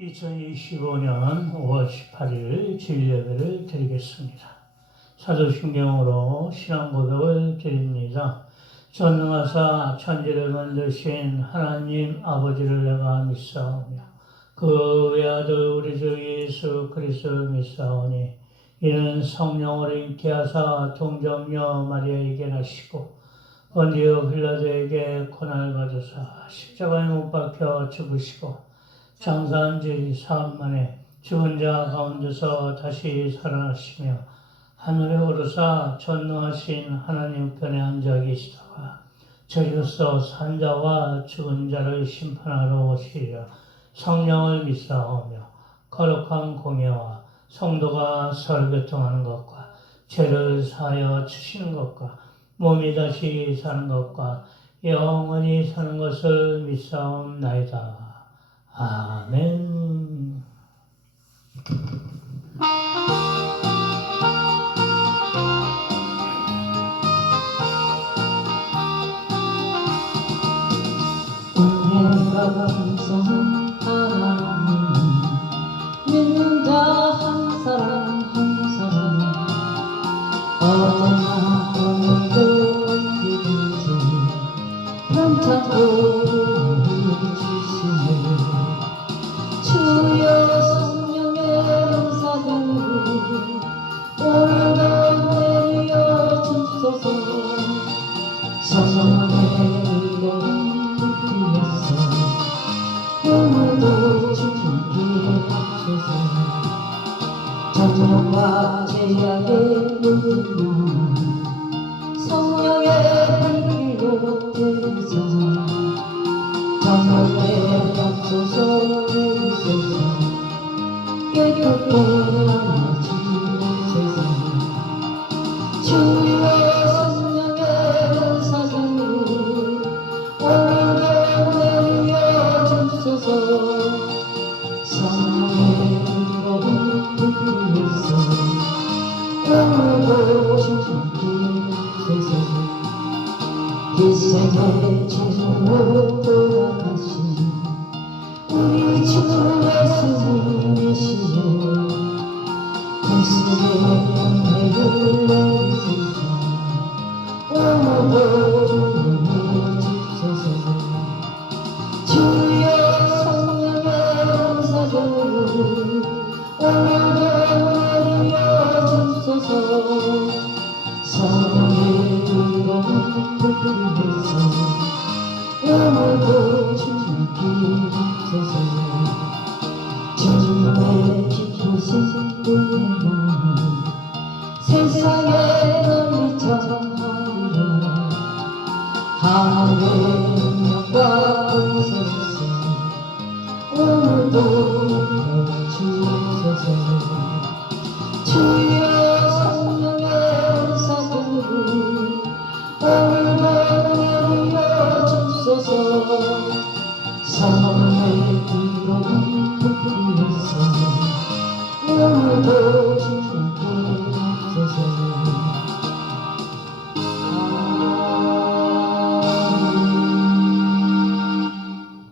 2025년 5월 18일 주일예배를 드리겠습니다. 사도신경으로 신앙고백을 드립니다. 전능하사 천지를 만드신 하나님 아버지를 내가 믿사오며 그 외아들 우리 주 예수 그리스도를 믿사오니 이는 성령으로 잉태하사 동정녀 마리아에게 나시고 본디오 빌라도에게 고난을 받으사 십자가에 못 박혀 죽으시고 장사한 지 사흘 만에 죽은 자 가운데서 다시 살아나시며 하늘에 오르사 전능하신 하나님 우편에 앉아 계시다가 저리로서 산 자와 죽은 자를 심판하러 오시리라. 성령을 믿사오며 거룩한 공예와 성도가 서로 교통하는 것과 죄를 사하여 주시는 것과 몸이 다시 사는 것과 영원히 사는 것을 믿사옵나이다. 아멘. 은혜가 풍성한 하나님, 믿는 자 한 사람 한 사람, 어제나 오늘도 언제든지 편찮고 주시네. 주여 성령의 은사들을 오늘도 내려 주소서. 성령의 오늘도 주님께 합소서. 전쟁과 제약의 눈물만 성령의 불길로 데리자. 전쟁에 합소서 해주소서. 깨끗게 하여 주소서. 주여 성령의 은사들을 오늘도 내려 주소서. 성령의 뜨거운 불길로서 오늘도 주님께 합소서. 일생의 죄로 돌아가신 우리 주 예수님이시여, 예수의 은혜를 내리소서. 오늘도 주님을 주소서. 주여 성령의 은사들을 오늘도 내려 주소서. 성령의 뜨거운 불길로서 오늘도 주님께 합소서. 주님의 기쁘신 은혜만 세상에 널리 전하리라. 하늘의 능력과 권세로서 오늘도 내려 주소서. 주여 성령의 은사들을 오늘도 내려 주소서. 성령의 뜨거운 불길로서 오늘도 주님께 합소서.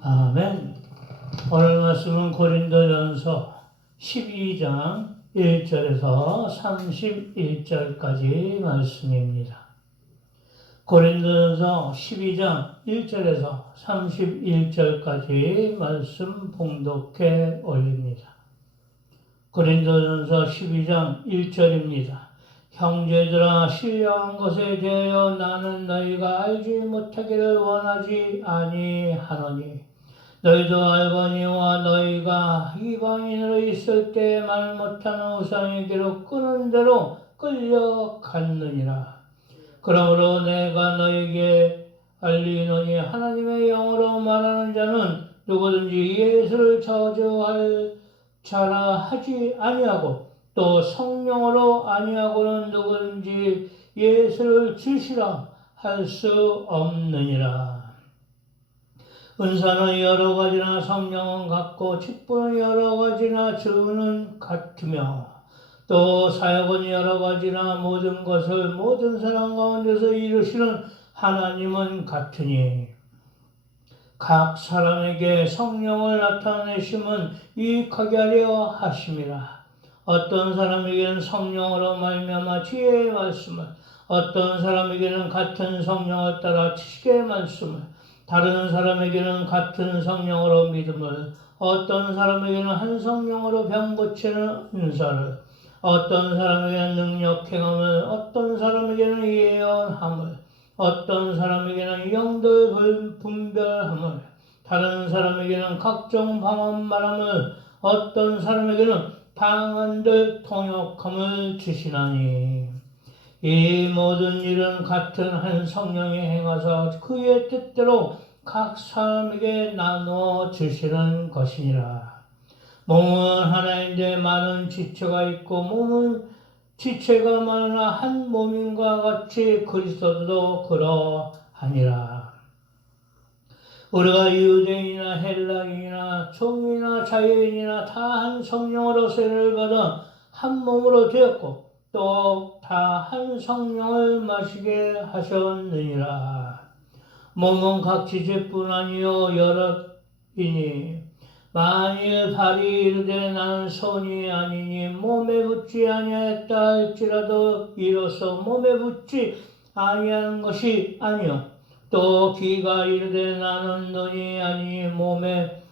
아멘. 오늘 말씀은 고린도전서 12장 1절에서 31절까지 말씀입니다. 고린도전서 12장 1절에서 31절까지 말씀 봉독해 올립니다. 고린도전서 12장 1절입니다. 형제들아, 신령한 것에 대하여 나는 너희가 알지 못하기를 원하지 아니하노니 너희도 알거니와 너희가 이방인으로 있을 때 말 못하는 우상에게로 끄는 대로 끌려갔느니라. 그러므로 내가 너희에게 알리노니 하나님의 영으로 말하는 자는 누구든지 예수를 저주할 자라 하지 아니하고 또 성령으로 아니하고는 누구든지 예수를 주시라 할 수 없느니라. 은사는 여러 가지나 성령은 같고 직분은 여러 가지나 주는 같으며 또 사역은 여러 가지나 모든 것을 모든 사람 가운데서 이루시는 하나님은 같으니 각 사람에게 성령을 나타내심은 유익하게 하려 하심이라. 어떤 사람에게는 성령으로 말미암아 지혜의 말씀을, 어떤 사람에게는 같은 성령을 따라 지식의 말씀을, 다른 사람에게는 같은 성령으로 믿음을, 어떤 사람에게는 한 성령으로 병 고치는 은사를, 어떤 사람에게는 능력 행함을, 어떤 사람에게는 예언함을, 어떤 사람에게는 영들 분별함을, 다른 사람에게는 각종 방언 말함을, 어떤 사람에게는 방언들 통역함을 주시나니, 이 모든 일은 같은 한 성령이 행하사 그의 뜻대로 각 사람에게 나누어 주시는 것이니라. 몸은 하나인데 많은 지체가 있고 몸은 지체가 많으나 한 몸인과 같이 그리스도도 그러하니라. 우리가 유대인이나 헬라인이나 종이나 자유인이나 다 한 성령으로 세례를 받아 한 몸으로 되었고 또 다 한 성령을 마시게 하셨느니라. 몸은 각 지체뿐 아니요 여럿이니 만일 발이 이르되 나는 손이 아니니 몸에 붙지 아니하였다 할지라도 이로써 몸에 붙지 아니하는 것이 아니요 또 귀가 이르되 나는 눈이 아니니 몸에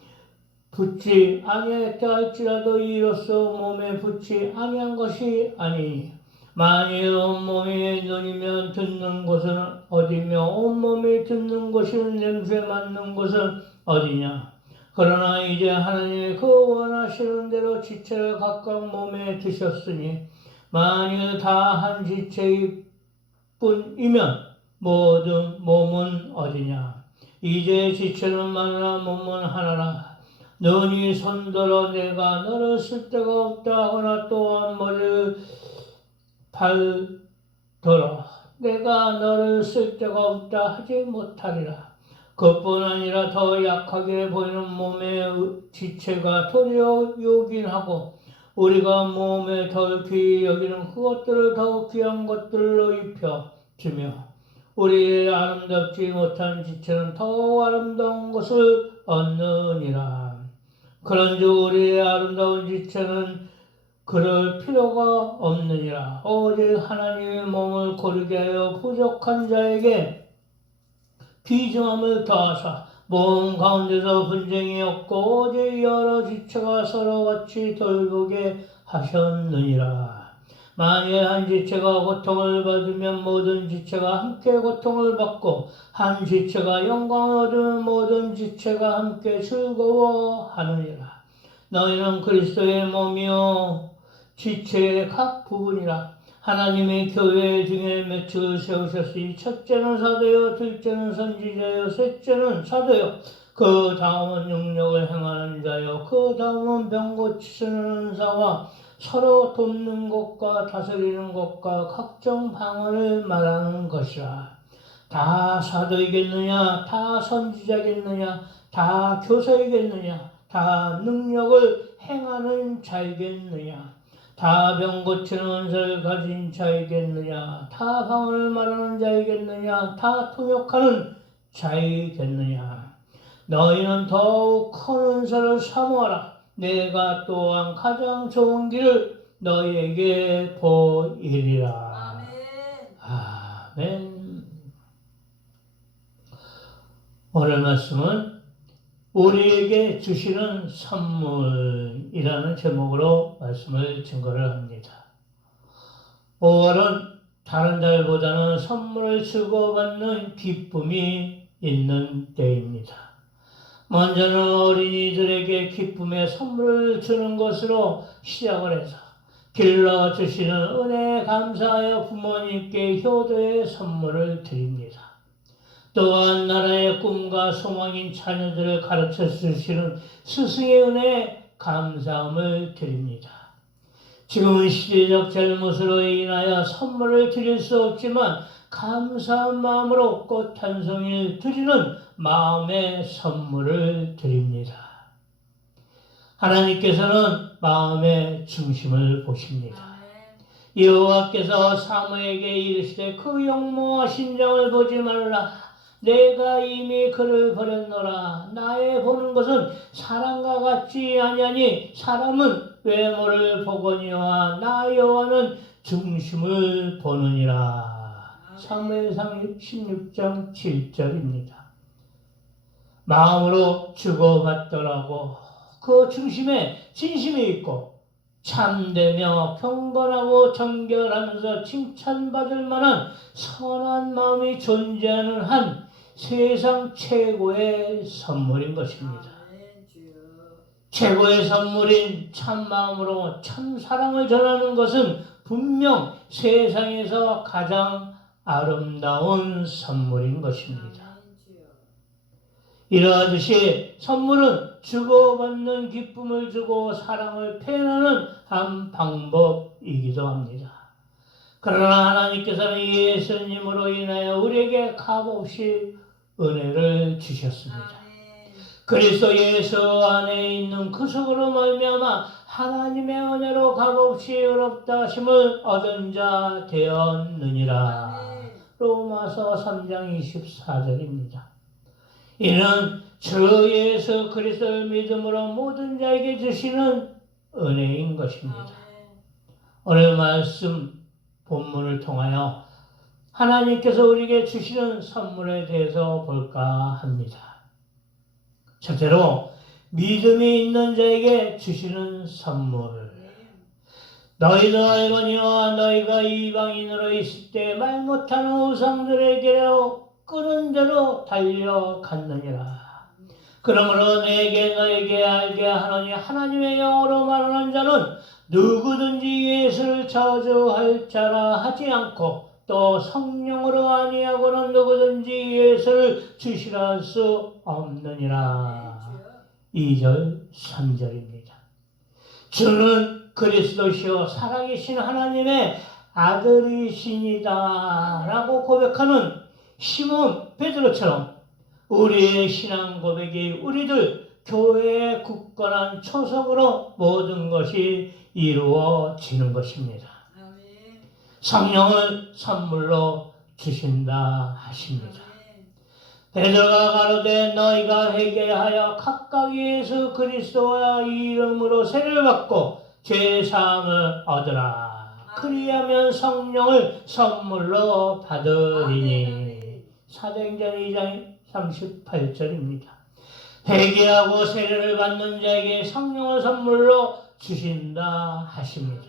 붙지 아니하였다 할지라도 이로써 몸에 붙지 아니한 것이 아니니 만일 온몸이 눈이면 듣는 곳은 어디며 온몸이 듣는 곳은 냄새 맡는 곳은 어디냐. 그러나 이제 하나님이 그 원하시는 대로 지체를 각각 몸에 드셨으니 만일 다 한 지체일 뿐이면 모든 몸은 어디냐. 이제 지체는 많으나 몸은 하나라. 너니 손들어 내가 너를 쓸 데가 없다 하거나 또한 머리를 발들어 내가 너를 쓸 데가 없다 하지 못하리라. 그뿐 아니라 더 약하게 보이는 몸의 지체가 도리어 요긴하고 우리가 몸에 덜 귀히 여기는 그것들을 더욱 귀한 것들로 입혀 주며 우리의 아름답지 못한 지체는 더욱 아름다운 것을 얻느니라. 그런즉 우리의 아름다운 지체는 그럴 필요가 없느니라. 오직 하나님의 몸을 고르게 하여 부족한 자에게 비중함을 더하사 몸 가운데서 분쟁이 없고 오직 여러 지체가 서로 같이 돌보게 하셨느니라. 만일 한 지체가 고통을 받으면 모든 지체가 함께 고통을 받고 한 지체가 영광을 얻으면 모든 지체가 함께 즐거워하느니라. 너희는 그리스도의 몸이요 지체의 각 부분이라. 하나님이 교회 중에 몇을 세우셨으니 첫째는 사도요 둘째는 선지자요 셋째는 사도요 그 다음은 능력을 행하는 자요 그 다음은 병 고치시는 은사와 서로 돕는 것과 다스리는 것과 각종 방언을 말하는 것이라. 다 사도이겠느냐 다 선지자겠느냐 다 교사이겠느냐 다 능력을 행하는 자이겠느냐 다 병 고치는 은사를 가진 자이겠느냐 다 방언을 말하는 자이겠느냐 다 통역하는 자이겠느냐. 너희는 더욱 큰 은사를 사모하라. 내가 또한 가장 좋은 길을 너희에게 보이리라. 아멘. 오늘 말씀은 우리에게 주시는 선물이라는 제목으로 말씀을 증거를 합니다. 5월은 다른 달보다는 선물을 주고받는 기쁨이 있는 때입니다. 먼저는 어린이들에게 기쁨의 선물을 주는 것으로 시작을 해서 길러주시는 은혜에 감사하여 부모님께 효도의 선물을 드립니다. 또한 나라의 꿈과 소망인 자녀들을 가르쳐 주시는 스승의 은혜에 감사함을 드립니다. 지금은 시대적 잘못으로 인하여 선물을 드릴 수 없지만 감사한 마음으로 꽃 한 송이를 드리는 마음의 선물을 드립니다. 하나님께서는 마음의 중심을 보십니다. 여호와께서 사무에게 이르시되 그 용모와 신장을 보지 말라. 내가 이미 그를 버렸노라. 나의 보는 것은 사람과 같지 아니하니 사람은 외모를 보거니와 나 여호와는 중심을 보느니라. 사무엘상 16장 7절입니다. 마음으로 주고받더라고 그 중심에 진심이 있고 참되며 경건하고 정결하면서 칭찬받을 만한 선한 마음이 존재하는 한 세상 최고의 선물인 것입니다. 최고의 선물인 참마음으로 참사랑을 전하는 것은 분명 세상에서 가장 아름다운 선물인 것입니다. 이러하듯이 선물은 주고받는 기쁨을 주고 사랑을 표현하는 한 방법이기도 합니다. 그러나 하나님께서는 예수님으로 인하여 우리에게 값없이 은혜를 주셨습니다. 그리스도 예수 안에 있는 구속으로 말미암아 하나님의 은혜로 값없이 의롭다 하심을 얻은 자 되었느니라. 로마서 3장 24절입니다. 이는 주 예수 그리스도를 믿음으로 모든 자에게 주시는 은혜인 것입니다. 오늘 말씀 본문을 통하여 하나님께서 우리에게 주시는 선물에 대해서 볼까 합니다. 첫째로 믿음이 있는 자에게 주시는 선물. 너희도 알거니와 너희가 이방인으로 있을 때 말 못하는 우상들에게로 끄는 대로 달려갔느니라. 그러므로 내게 너에게 알게 하노니 하나님의 영으로 말하는 자는 누구든지 예수를 저주할 자라 하지 않고 또 성령으로 아니하고는 누구든지 예수를 주시라 할 수 없느니라. 2절 3절입니다. 주는 그리스도시요 살아계신 하나님의 아들이시니다 라고 고백하는 시몬 베드로처럼 우리의 신앙 고백이 우리들 교회의 굳건한 초석으로 모든 것이 이루어지는 것입니다. 성령을 선물로 주신다 하십니다. 베드로가 가로되 너희가 회개하여 각각 예수 그리스도의 이름으로 세례를 받고 죄 사함을 얻으라. 그리하면 성령을 선물로 받으리니. 사도행전 2장 38절입니다. 회개하고 세례를 받는 자에게 성령을 선물로 주신다 하십니다.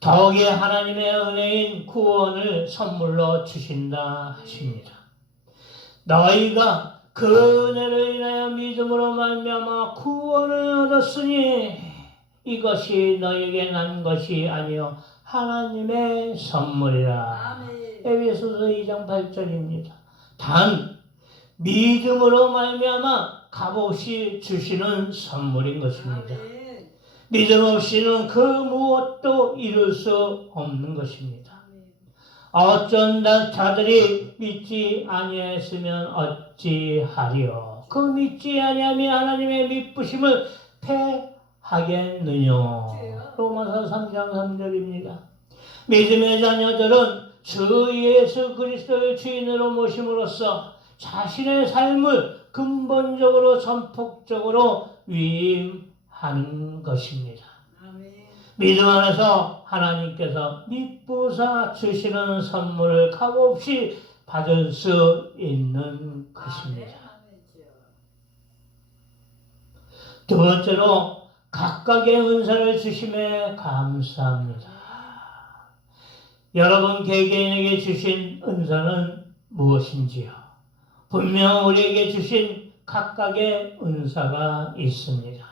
더욱이 하나님의 은혜인 구원을 선물로 주신다 하십니다. 너희가 그 은혜를 인하여 믿음으로 말미암아 구원을 얻었으니 이것이 너희에게 난 것이 아니요 하나님의 선물이라. 에베소서 2장 8절입니다. 단 믿음으로 말미암아 값없이 주시는 선물인 것입니다. 믿음 없이는 그 무엇도 이룰 수 없는 것입니다. 어쩐 자들이 믿지 아니했으면 어찌하리요. 그 믿지 아니함이 하나님의 미쁘심을 패하겠느냐. 로마서 3장 3절입니다. 믿음의 자녀들은 주 예수 그리스도를 주인으로 모심으로써 자신의 삶을 근본적으로 전폭적으로 위임하는 것입니다. 믿음 안에서 하나님께서 미쁘사 주시는 선물을 값없이 받을 수 있는 것입니다. 두 번째로 각각의 은사를 주심에 감사합니다. 여러분 개개인에게 주신 은사는 무엇인지요? 분명 우리에게 주신 각각의 은사가 있습니다.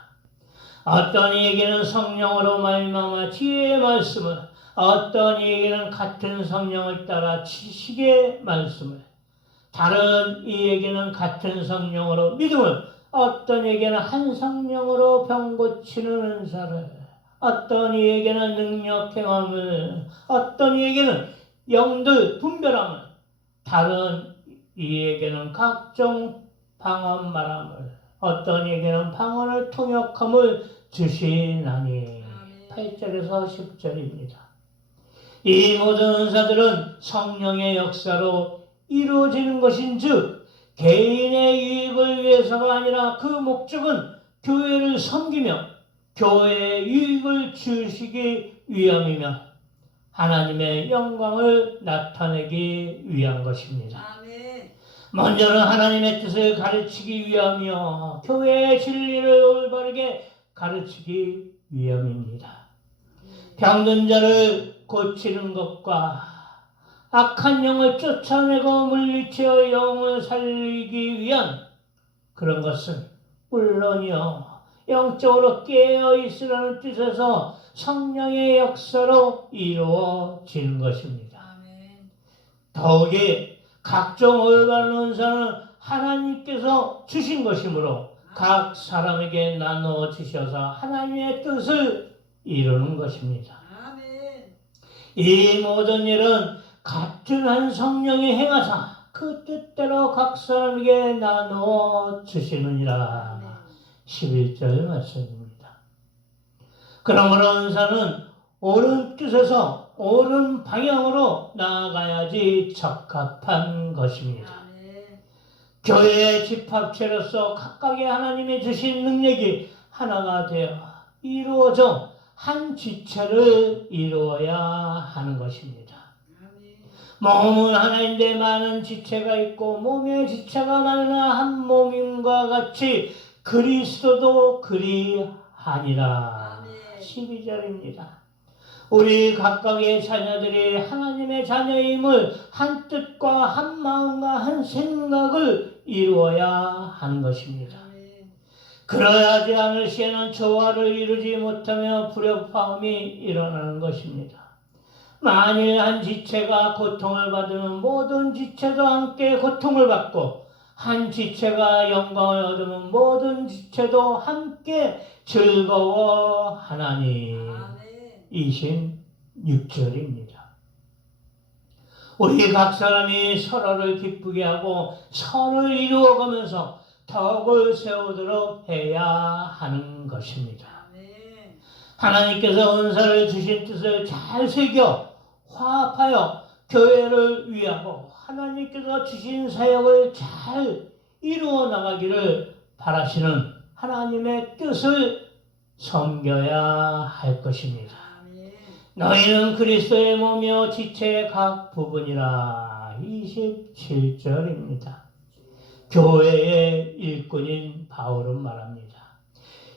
어떤 이에게는 성령으로 말미암아 지혜의 말씀을, 어떤 이에게는 같은 성령을 따라 지식의 말씀을, 다른 이에게는 같은 성령으로 믿음을, 어떤 이에게는 한 성령으로 병 고치는 은사를, 어떤 이에게는 능력 행함을, 어떤 이에게는 영들 분별함을, 다른 이에게는 각종 방언 말함을, 어떤 이에게는 방언을 통역함을 주시나니. 8절에서 10절입니다. 이 모든 은사들은 성령의 역사로 이루어지는 것인즉 개인의 유익을 위해서가 아니라 그 목적은 교회를 섬기며 교회의 유익을 주시기 위함이며 하나님의 영광을 나타내기 위한 것입니다. 아멘. 먼저는 하나님의 뜻을 가르치기 위하며 교회의 진리를 올바르게 가르치기 위함입니다. 병든 자를 고치는 것과 악한 영을 쫓아내고 물리쳐 영을 살리기 위한 그런 것은 물론이요 영적으로 깨어있으라는 뜻에서 성령의 역사로 이루어지는 것입니다. 아멘. 더욱이 각종 올바른 은사는 하나님께서 주신 것이므로 각 사람에게 나누어 주셔서 하나님의 뜻을 이루는 것입니다. 아멘. 이 모든 일은 같은 한 성령이 행하사 그 뜻대로 각 사람에게 나누어 주시느니라. 11절 말씀입니다. 그러므로 은사는 옳은 뜻에서 옳은 방향으로 나아가야지 적합한 것입니다. 아멘. 교회의 집합체로서 각각의 하나님이 주신 능력이 하나가 되어 이루어져 한 지체를 이루어야 하는 것입니다. 몸은 하나인데 많은 지체가 있고 몸의 지체가 많으나 한 몸임과 같이 그리스도도 그리하니라. 아멘. 12절입니다. 우리 각각의 자녀들이 하나님의 자녀임을 한 뜻과 한 마음과 한 생각을 이루어야 하는 것입니다. 아멘. 그러하지 않을 시에는 조화를 이루지 못하며 불협화음이 일어나는 것입니다. 만일 한 지체가 고통을 받으면 모든 지체도 함께 고통을 받고 한 지체가 영광을 얻으면 모든 지체도 함께 즐거워하나니. 아멘. 26절입니다. 우리 각 사람이 서로를 기쁘게 하고 선을 이루어가면서 덕을 세우도록 해야 하는 것입니다. 아멘. 하나님께서 은사를 주신 뜻을 잘 새겨 화합하여 교회를 위하고 하나님께서 주신 사역을 잘 이루어 나가기를 바라시는 하나님의 뜻을 섬겨야 할 것입니다. 아멘. 너희는 그리스도의 몸이요 지체의 각 부분이라. 27절입니다. 교회의 일꾼인 바울은 말합니다.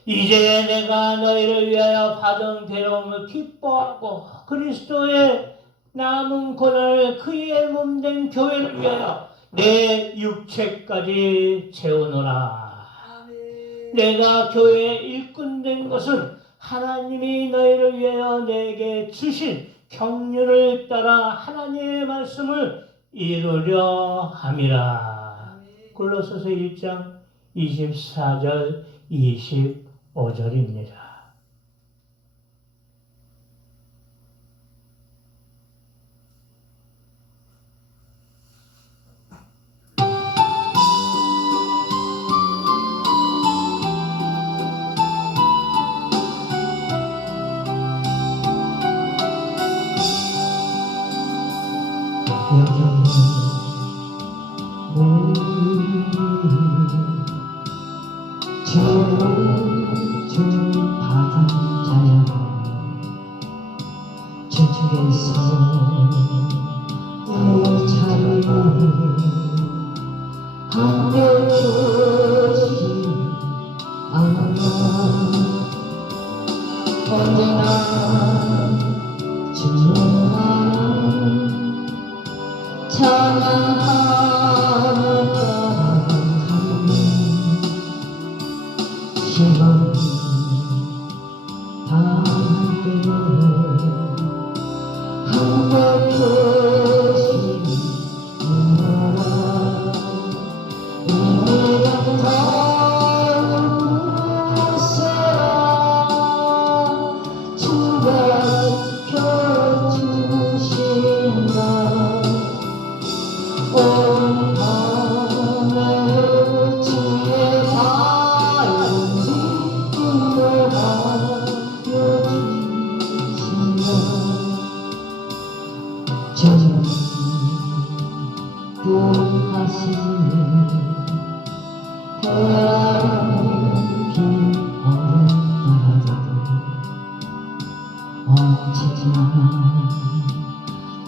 이제 내가 너희를 위하여 받은 괴로움을 기뻐하고 그리스도의 남은 고난을 그의 몸된 교회를 위하여 내 육체까지 채우노라. 아멘. 내가 교회의 일꾼 된 것은 하나님이 너희를 위하여 내게 주신 경륜을 따라 하나님의 말씀을 이루려 함이라. 아멘. 골로새서 1장 24절 25절입니다. 여기는 우리 주 받은 자여 주께서 이 자리에 함께 계시 않나 언제나 주님만 찬양하는 따라가는 희망 받들어 함께 계시는 나라 이미 영광 부세라 주가 지켜주신다 온 하늘 주의 밝은 빛으로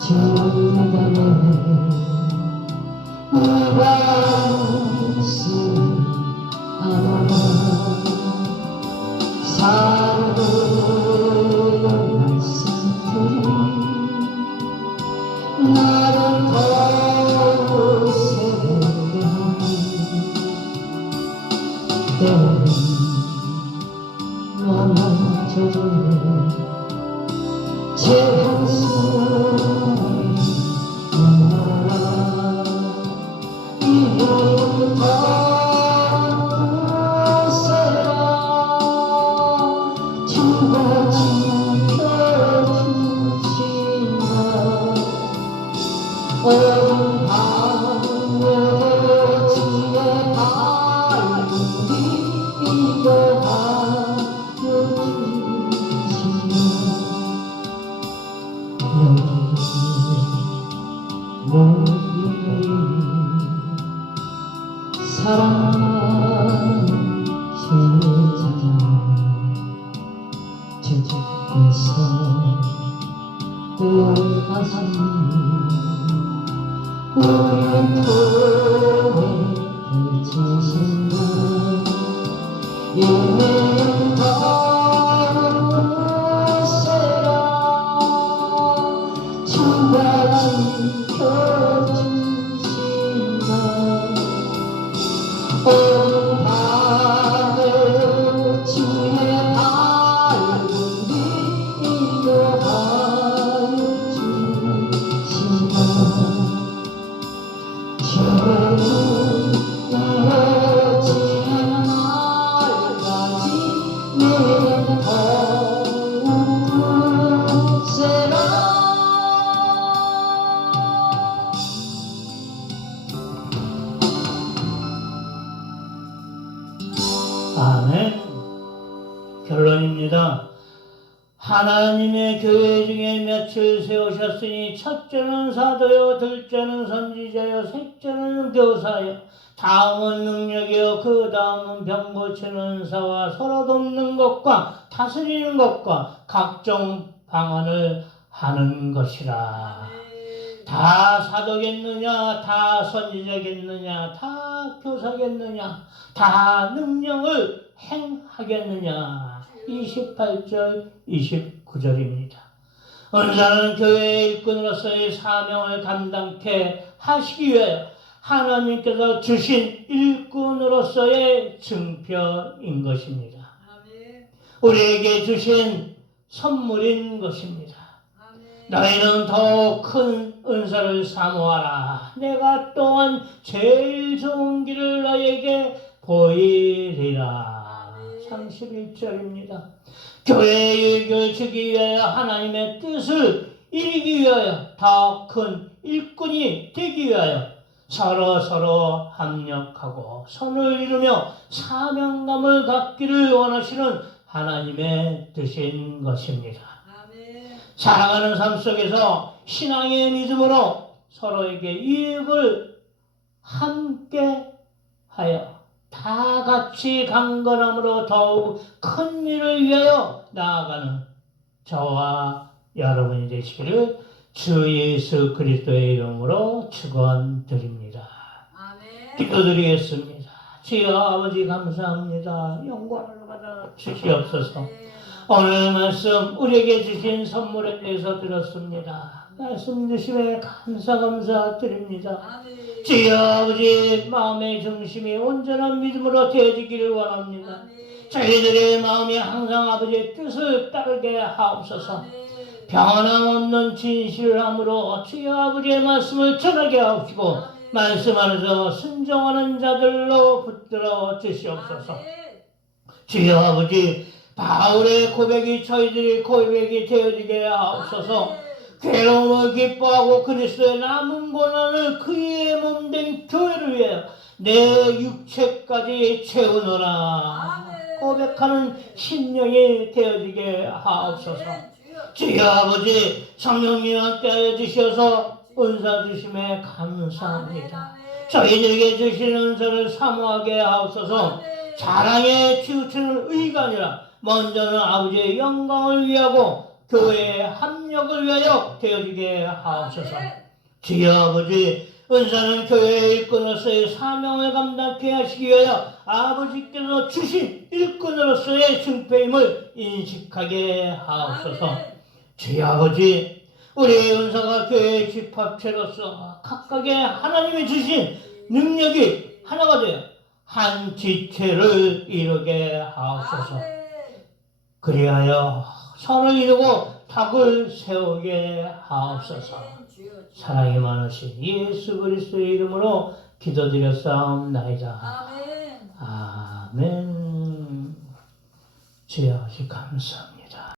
주님의 이방스 아무나 사랑의 말씀들이 나를 더 세대하니 때로는 넘어져도 제 한숨이 눈물아 이름부터 부세라 주가 지켜주신다 어둠 밤에도 주의 밝은 빛 인도하여 주시며 모든 사랑하는 제자들 주께서 뜻하시니 우리의 통에 펼치신다 인내는 더 세라 주가 지켜주신다 어둠 밤에도 주의 밝은 빛 인도하여 주신다 죄는 이어지는 날까지 내겐 더욱 세라 아멘. 결론입니다. 하나님의 교회 중에 며칠 세우셨으니 첫째는 사도요, 둘째는 선지자요, 셋째는 교사요, 다음은 능력이요, 그 다음은 병 고치는 은사와 서로 돕는 것과 다스리는 것과 각종 방언을 하는 것이라. 다 사도겠느냐, 다 선지자겠느냐, 다 교사겠느냐, 다 능력을 행하겠느냐. 28절 29절입니다. 은사는 교회의 일꾼으로서의 사명을 감당케 하시기 위하여 하나님께서 주신 일꾼으로서의 증표인 것입니다. 우리에게 주신 선물인 것입니다. 너희는 더 큰 은사를 사모하라. 내가 또한 제일 좋은 길을 너희에게 보이리라. 31절입니다. 교회의 유익을 주기 위하여 하나님의 뜻을 이루기 위하여 더 큰 일꾼이 되기 위하여 서로 합력하고 선을 이루며 사명감을 갖기를 원하시는 하나님의 뜻인 것입니다. 살아가는 삶 속에서 신앙의 믿음으로 서로에게 이익을 함께 하여 다 같이 강건함으로 더욱 큰 일을 위하여 나아가는 저와 여러분이 되시기를 주 예수 그리스도의 이름으로 축원드립니다. 기도드리겠습니다. 주여 아버지 감사합니다. 영광을 받아 주시옵소서. 오늘 말씀 우리에게 주신 선물에 대해서 들었습니다. 말씀 주심에 감사드립니다. 주여 아버지 마음의 중심이 온전한 믿음으로 되어지기를 원합니다. 저희들의 마음이 항상 아버지의 뜻을 따르게 하옵소서. 변함없는 진실함으로 주여 아버지의 말씀을 전하게 하옵시고 말씀 안에서 순종하는 자들로 붙들어 주시옵소서. 주여 아버지 바울의 고백이 저희들의 고백이 되어지게 하옵소서. 괴로움을 기뻐하고 그리스도의 남은 고난을 그의 몸된 교회를 위하여 내 육체까지 채우노라 고백하는 심령이 되어지게 하옵소서. 주여 아버지 성령님 함께하여 주셔서 은사 주심에 감사합니다. 저희들에게 주신 은사를 사모하게 하옵소서. 자랑에 치우치는 의가 아니라 먼저는 아버지의 영광을 위하고 교회의 합력을 위하여 되어지게 하옵소서. 아멘. 주여 아버지, 은사는 교회의 일꾼으로서의 사명을 감당케 하시기 위하여 아버지께서 주신 일꾼으로서의 증표임을 인식하게 하옵소서. 아멘. 주여 아버지, 우리의 은사가 교회의 집합체로서 각각의 하나님이 주신 능력이 하나가 되어 한 지체를 이루게 하옵소서. 아멘. 그리하여 선을 이루고 닭을 세우게 하옵소서. 아멘. 주여. 사랑이 많으신 예수 그리스도의 이름으로 기도드렸사옵나이다. 아멘. 아멘. 주여 아버지 감사합니다.